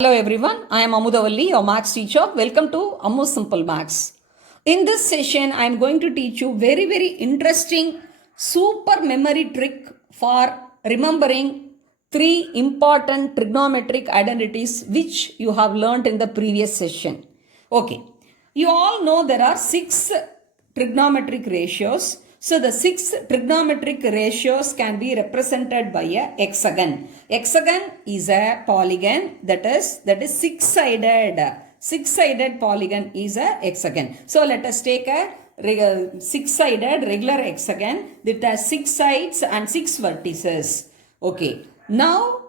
Hello everyone, I am Amudavalli, your Maths teacher. Welcome to Ammu Simple Maths. In this session, I am going to teach you very interesting super memory trick for remembering three important trigonometric identities which you have learnt in the previous session. Okay, you all know there are six trigonometric ratios. So the six trigonometric ratios can be represented by a hexagon. Hexagon is a polygon that is six-sided. Six-sided polygon is a hexagon. So let us take a six-sided regular hexagon that has six sides and six vertices. Okay. Now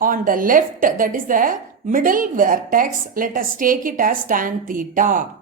on the left, that is the middle vertex, let us take it as tan theta.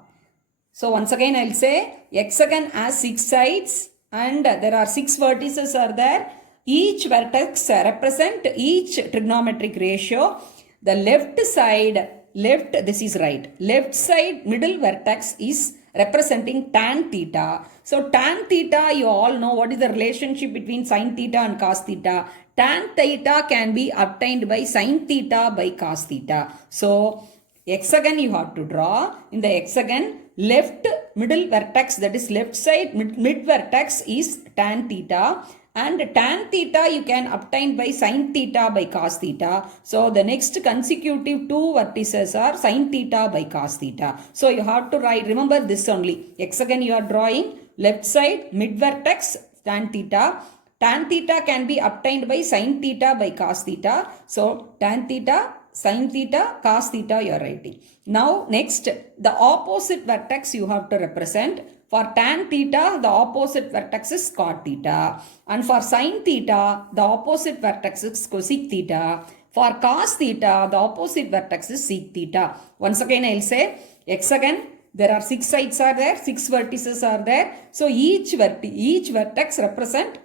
So once again I will say hexagon has six sides and there are six vertices are there. Each vertex represent each trigonometric ratio. The left side, this is right. Left side middle vertex is representing tan theta. So tan theta, you all know what is the relationship between sin theta and cos theta. Tan theta can be obtained by sin theta by cos theta. So hexagon you have to draw. In the hexagon, left middle vertex, that is left side mid vertex is tan theta, and tan theta you can obtain by sin theta by cos theta. So the next consecutive two vertices are sin theta by cos theta. So you have to write, remember this only. Hexagon you are drawing, left side mid vertex tan theta. Tan theta can be obtained by sin theta by cos theta. So tan theta, sin theta, cos theta you are writing. Now next, the opposite vertex you have to represent. For tan theta, the opposite vertex is cot theta. And for sin theta, the opposite vertex is cosec theta. For cos theta, the opposite vertex is sec theta. Once again I will say, hexagon, there are six sides are there, six vertices are there. So each vertex represent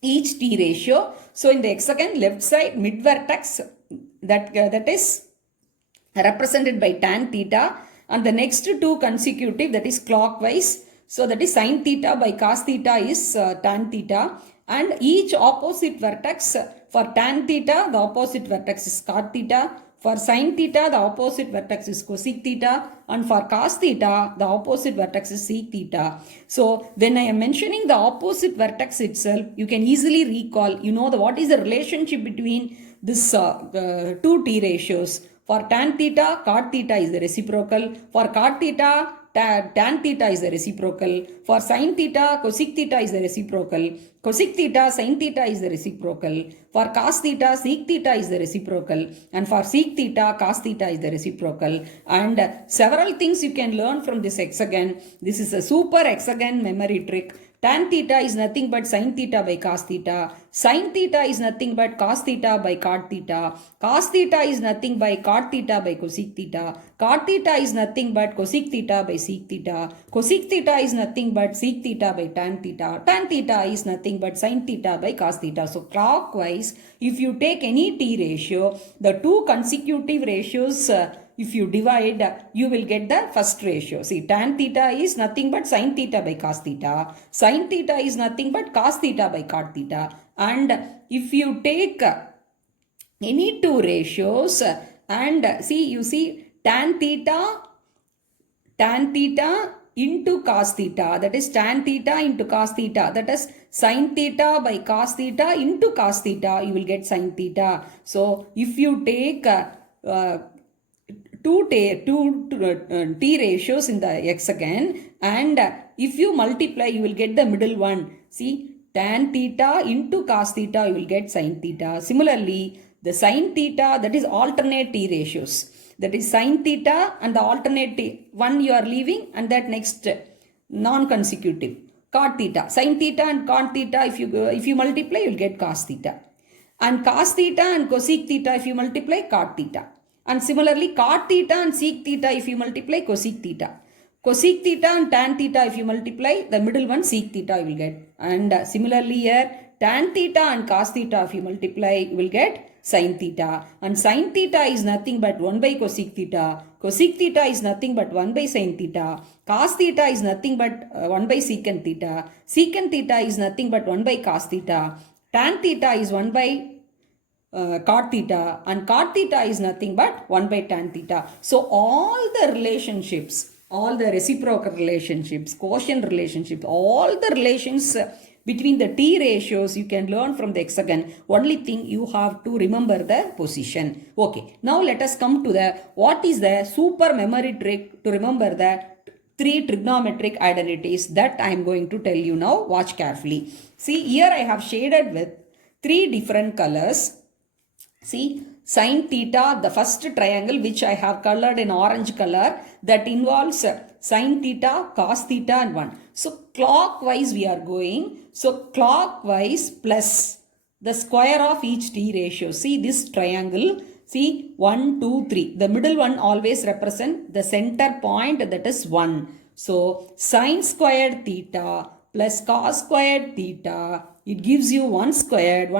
each t ratio. So in the hexagon, left side mid vertex, that is represented by tan theta, and the next two consecutive, that is clockwise, so that is sin theta by cos theta is tan theta, and each opposite vertex, for tan theta the opposite vertex is cot theta, for sin theta the opposite vertex is cosec theta, and for cos theta the opposite vertex is sec theta. So when I am mentioning the opposite vertex itself, you can easily recall, you know, what is the relationship between this two t ratios. For tan theta, cot theta is the reciprocal. For cot theta, tan theta is the reciprocal. For sin theta, cosec theta is the reciprocal. Cosec theta, sin theta is the reciprocal. For cos theta, sec theta is the reciprocal. And for sec theta, cos theta is the reciprocal. And several things you can learn from this hexagon. This is a super hexagon memory trick. Tan theta is nothing but sin theta by cos theta. Sin theta is nothing but cos theta by cot theta. Cos theta is nothing by cot theta by cosec theta. Cot theta is nothing but cosec theta by sec theta. Cosec theta is nothing but sec theta by tan theta. Tan theta is nothing but sin theta by cos theta. So clockwise, if you take any t ratio, the two consecutive ratios, if you divide, you will get the first ratio. See, tan theta is nothing but sin theta by cos theta. Sin theta is nothing but cos theta by cot theta. And if you take any two ratios and see, you see tan theta into cos theta, that is tan theta into cos theta, that is sin theta by cos theta into cos theta, you will get sin theta. So if you take two t ratios in the hexagon, and if you multiply, you will get the middle one. See, tan theta into cos theta, you will get sin theta. Similarly, the sin theta, that is alternate t ratios. That is sin theta and the alternate one you are leaving, and that next non-consecutive cot theta. Sin theta and cot theta, if you multiply, you will get cos theta. And cos theta and cosec theta, if you multiply, cot theta. And similarly, cot theta and sec theta, if you multiply, cosec theta. Cosec theta and tan theta, if you multiply, the middle one sec theta you will get. And similarly here, tan theta and cos theta, if you multiply, you will get sin theta. And sin theta is nothing but 1 by cosec theta. Cosec theta is nothing but 1 by sin theta. Cos theta is nothing but 1 by secant theta. Secant theta is nothing but 1 by cos theta. Tan theta is 1 by cot theta, and cot theta is nothing but 1 by tan theta. So all the relationships, all the reciprocal relationships, quotient relationships, all the relations between the t ratios you can learn from the hexagon. Only thing you have to remember the position. Okay, now let us come to the what is the super memory trick to remember the three trigonometric identities that I am going to tell you now. Watch carefully. See, here I have shaded with three different colors. See, sine theta, the first triangle which I have colored in orange color, that involves sine theta, cos theta and 1. So clockwise we are going. So clockwise plus the square of each t ratio. See this triangle. See 1, 2, 3. The middle one always represent the center point, that is 1. So sine squared theta plus cos squared theta, it gives you 1 squared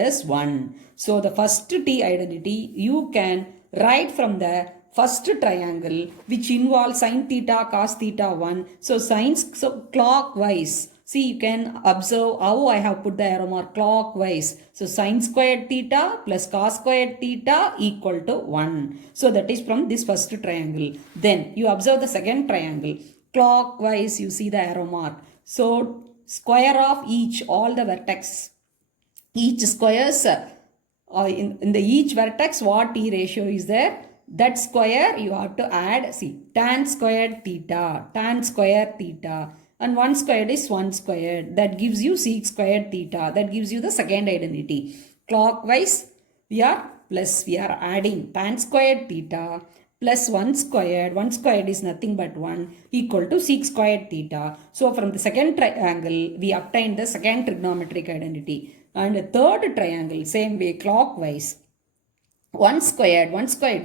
is 1. So the first t identity you can write from the first triangle which involves sine theta, cos theta 1. So clockwise. See, you can observe how I have put the arrow mark clockwise. So sine squared theta plus cos squared theta equal to 1. So that is from this first triangle. Then you observe the second triangle. Clockwise you see the arrow mark. So square of each, all the vertex, each squares, in the each vertex what t ratio is there, that square you have to add. See, tan squared theta, and 1 squared is 1 squared, that gives you sec squared theta, that gives you the second identity. Clockwise we are adding tan squared theta plus 1 squared is nothing but 1, equal to sec squared theta. So from the second triangle we obtained the second trigonometric identity. And the third triangle, same way, clockwise, 1 squared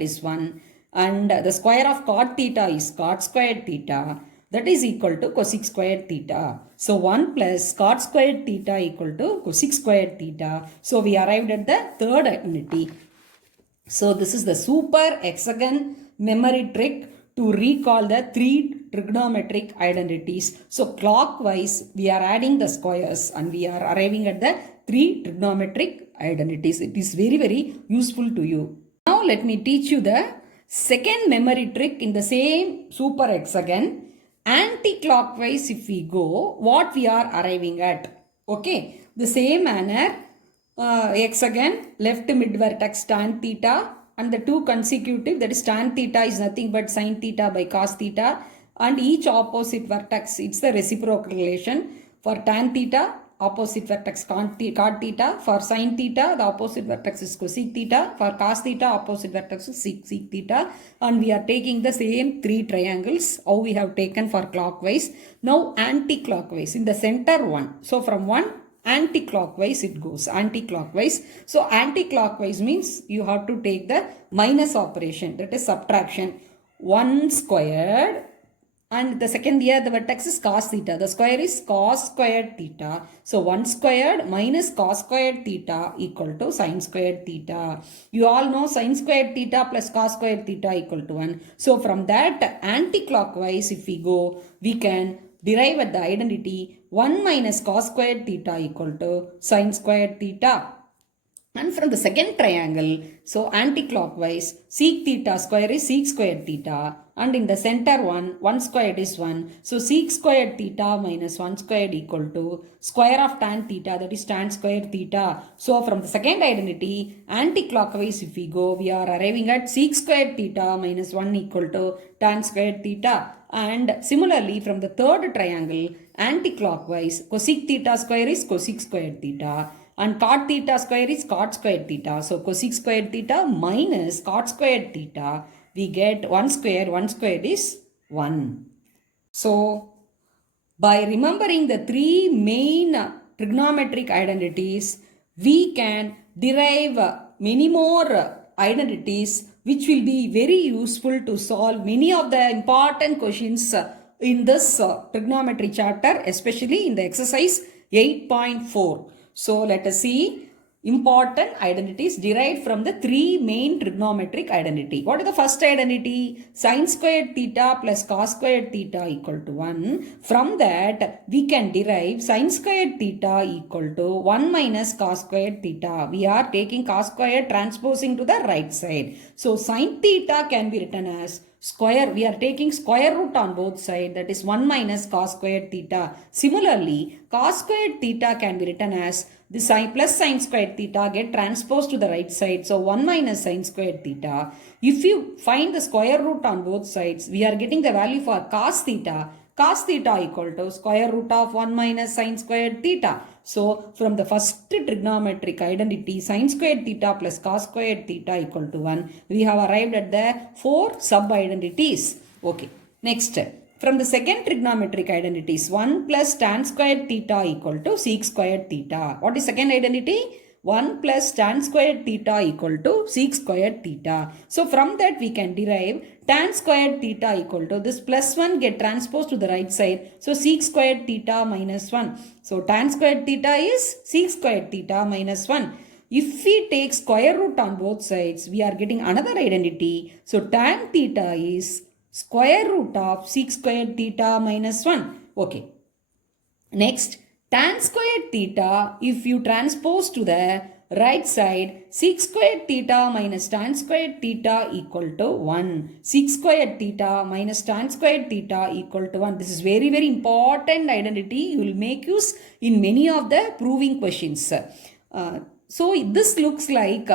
is 1, and the square of cot theta is cot squared theta, that is equal to cosec squared theta. So 1 plus cot squared theta equal to cosec squared theta. So we arrived at the third identity. So this is the super hexagon memory trick to recall the three trigonometric identities. So clockwise we are adding the squares and we are arriving at the three trigonometric identities. It is very, very useful to you. Now let me teach you the second memory trick in the same super hexagon. Anti-clockwise if we go, what we are arriving at. Okay, the same manner, hexagon, left mid vertex tan theta, and the two consecutive, that is tan theta is nothing but sine theta by cos theta, and each opposite vertex, it's the reciprocal relation. For tan theta, opposite vertex cot theta. For sine theta, the opposite vertex is cosec theta. For cos theta, opposite vertex is sec theta. And we are taking the same three triangles, how we have taken for clockwise. Now anti-clockwise, in the center one. So from one, anti-clockwise it goes, anti-clockwise. So anti-clockwise means you have to take the minus operation, that is subtraction. 1 squared, and the second here the vertex is cos theta. The square is cos squared theta. So 1 squared minus cos squared theta equal to sine squared theta. You all know sine squared theta plus cos squared theta equal to 1. So from that anti-clockwise if we go, we can derive at the identity 1 minus cos squared theta equal to sine squared theta. And from the second triangle, so anti-clockwise, sec theta square is sec squared theta. And in the center one, 1 squared is 1. So sec squared theta minus 1 squared equal to square of tan theta, that is tan squared theta. So from the second identity, anti-clockwise if we go, we are arriving at sec squared theta minus 1 equal to tan squared theta. And similarly from the third triangle, anti-clockwise, cosec theta square is cosec squared theta. And cot theta square is cot squared theta. So cosec squared theta minus cot squared theta, we get 1 squared is 1. So by remembering the three main trigonometric identities, we can derive many more identities which will be very useful to solve many of the important questions in this trigonometry chapter, especially in the exercise 8.4. So let us see. important identities derived from the three main trigonometric identity. What is the first identity? Sin squared theta plus cos squared theta equal to 1. From that, we can derive sin squared theta equal to 1 minus cos squared theta. We are taking cos squared transposing to the right side. So sin theta can be written as square. We are taking square root on both sides, that is 1 minus cos squared theta. Similarly, cos squared theta can be written as the sin plus sin squared theta get transposed to the right side. So 1 minus sin squared theta. If you find the square root on both sides, we are getting the value for cos theta. Cos theta equal to square root of 1 minus sin squared theta. So from the first trigonometric identity, sin squared theta plus cos squared theta equal to 1, we have arrived at the 4 sub-identities. Okay, next. From the second trigonometric identities, 1 plus tan squared theta equal to sec squared theta. What is second identity? 1 plus tan squared theta equal to sec squared theta. So from that we can derive tan squared theta equal to this plus 1 get transposed to the right side. So sec squared theta minus 1. So tan squared theta is sec squared theta minus 1. If we take square root on both sides, we are getting another identity. So tan theta is square root of sec squared theta minus 1. Okay. Next, tan squared theta, if you transpose to the right side, sec squared theta minus tan squared theta equal to 1. Sec squared theta minus tan squared theta equal to 1. This is very, very important identity. You will make use in many of the proving questions. So this looks like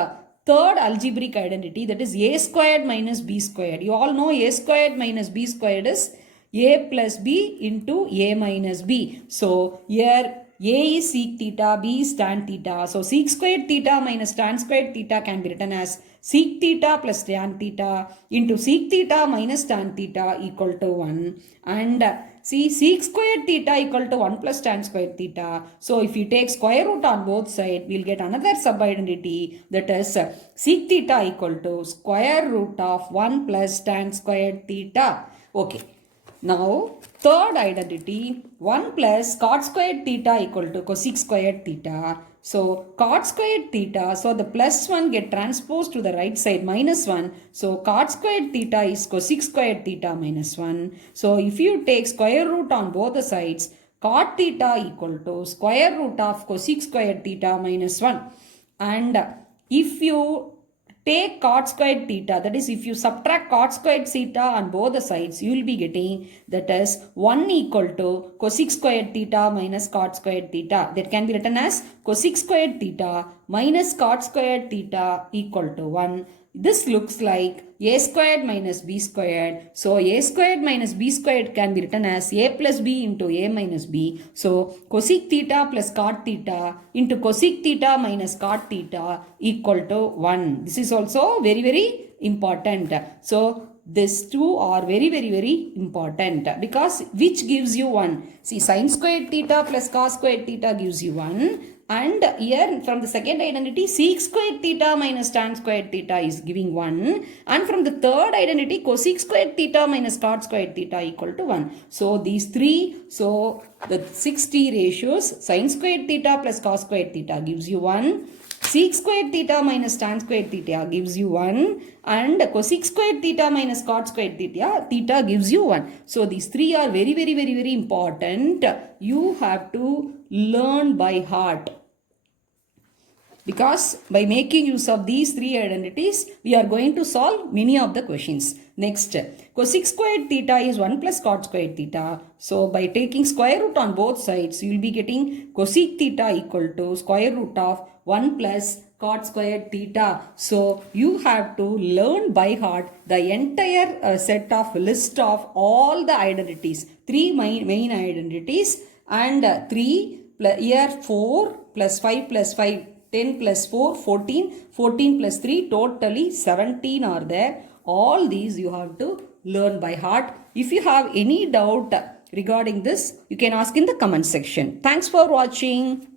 third algebraic identity, that is a squared minus b squared. You all know a squared minus b squared is a plus b into a minus b. So here a is sec theta, b is tan theta. So sec squared theta minus tan squared theta can be written as sec theta plus tan theta into sec theta minus tan theta equal to 1. And see, sec squared theta equal to 1 plus tan squared theta. So if you take square root on both sides, we'll get another sub-identity, that is sec theta equal to square root of 1 plus tan squared theta. Okay. Now, third identity, 1 plus cot squared theta equal to cosec squared theta. So, cot squared theta, so the plus 1 get transposed to the right side, minus 1. So, cot squared theta is cosec squared theta minus 1. So, if you take square root on both the sides, cot theta equal to square root of cosec squared theta minus 1. And if you take cot squared theta, that is if you subtract cot squared theta on both the sides, you will be getting, that is 1 equal to cosec squared theta minus cot squared theta. That can be written as cosec squared theta minus cot squared theta equal to 1. This looks like a squared minus b squared. So a squared minus b squared can be written as a plus b into a minus b. So cosec theta plus cot theta into cosec theta minus cot theta equal to 1. This is also very, very important. So these two are very, very, very important, because which gives you 1. See, sin squared theta plus cos squared theta gives you 1. And here from the second identity, sec squared theta minus tan squared theta is giving 1. And from the third identity, cosec squared theta minus cot squared theta equal to 1. So these three, so the 60 ratios, sin squared theta plus cos squared theta gives you 1. Sec squared theta minus tan squared theta gives you 1. And cosec squared theta minus cot squared theta gives you 1. So these three are very, very, very, very important. You have to learn by heart, because by making use of these three identities, we are going to solve many of the questions. Next, cosec squared theta is 1 plus cot squared theta. So by taking square root on both sides, you will be getting cosec theta equal to square root of 1 plus cot squared theta. So you have to learn by heart the entire set of list of all the identities, three main identities, and 3 plus here 4 plus 5 plus 5, 10 plus 4, 14, 14 plus 3, totally 17 are there. All these you have to learn by heart. If you have any doubt regarding this, you can ask in the comment section. Thanks for watching.